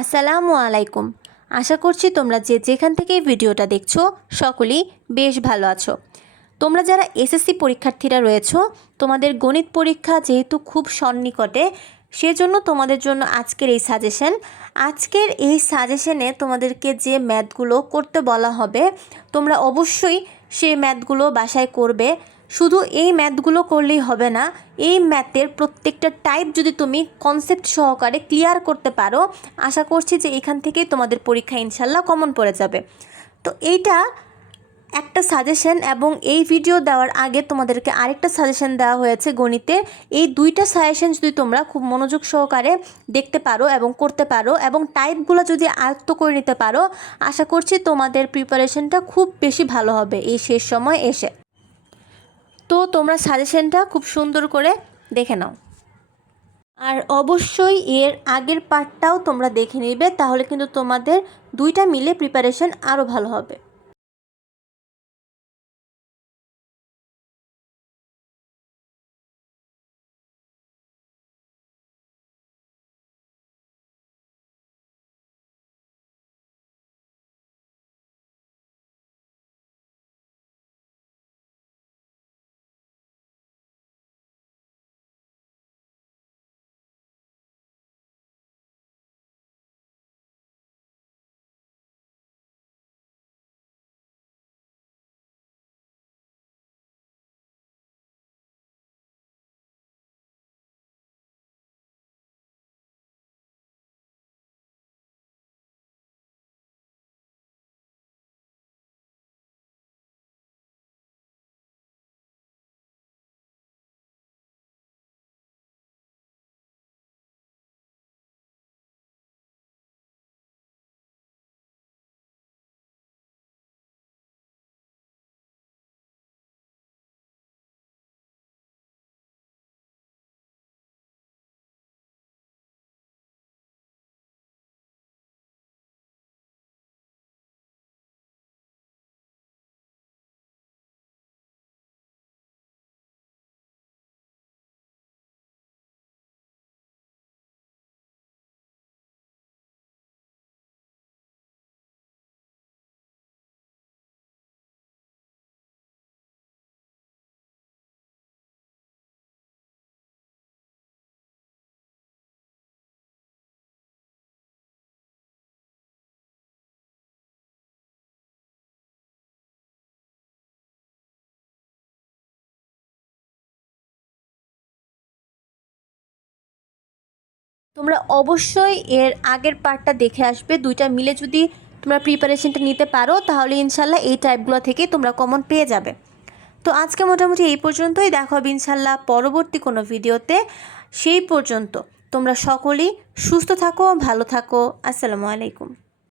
আসসালামু আলাইকুম। আশা করছি তোমরা যে যেখান থেকে এই ভিডিওটা দেখছ, সকলেই বেশ ভালো আছো। তোমরা যারা এসএসসি পরীক্ষার্থীরা রয়েছো, তোমাদের গণিত পরীক্ষা যেহেতু খুব সন্নিকটে, সেজন্য তোমাদের জন্য আজকের এই সাজেশন আজকের এই সাজেশনে তোমাদেরকে যে ম্যাথগুলো করতে বলা হবে, তোমরা অবশ্যই সেই ম্যাথগুলো বাসায় করবে। শুধু এই ম্যাথগুলো করলেই হবে না, এই ম্যাথের প্রত্যেকটা টাইপ যদি তুমি কনসেপ্ট সহকারে ক্লিয়ার করতে পারো, আশা করছি যে এখান থেকেই তোমাদের পরীক্ষা ইনশাল্লাহ কমন পড়ে যাবে। তো এইটা একটা সাজেশন এবং এই ভিডিও দেওয়ার আগে তোমাদেরকে আরেকটা সাজেশন দেওয়া হয়েছে গণিতের এই দুইটা সাজেশন যদি তোমরা খুব মনোযোগ সহকারে দেখতে পারো এবং করতে পারো এবং টাইপগুলো যদি আয়ত্ত করে নিতে পারো, আশা করছি তোমাদের প্রিপারেশনটা খুব বেশি ভালো হবে এই শেষ সময় এসে। তো তোমরা সাজেশনটা খুব সুন্দর করে দেখে নাও। আর অবশ্যই এর আগের পার্টটাও তোমরা দেখে নিবে, তাহলে কিন্তু তোমাদের দুইটা মিলে প্রিপারেশন আরও ভালো হবে। তোমরা অবশ্যই এর আগের পার্টটা দেখে আসবে। দুইটা মিলে যদি তোমরা প্রিপারেশনটা নিতে পারো, তাহলে ইনশাল্লাহ এই টাইপগুলো থেকে তোমরা কমন পেয়ে যাবে। তো আজকে মোটামুটি এই পর্যন্তই। দেখা হবে ইনশাল্লাহ পরবর্তী কোনো ভিডিওতে। সেই পর্যন্ত তোমরা সকলেই সুস্থ থাকো, ভালো থাকো। আসসালামু আলাইকুম।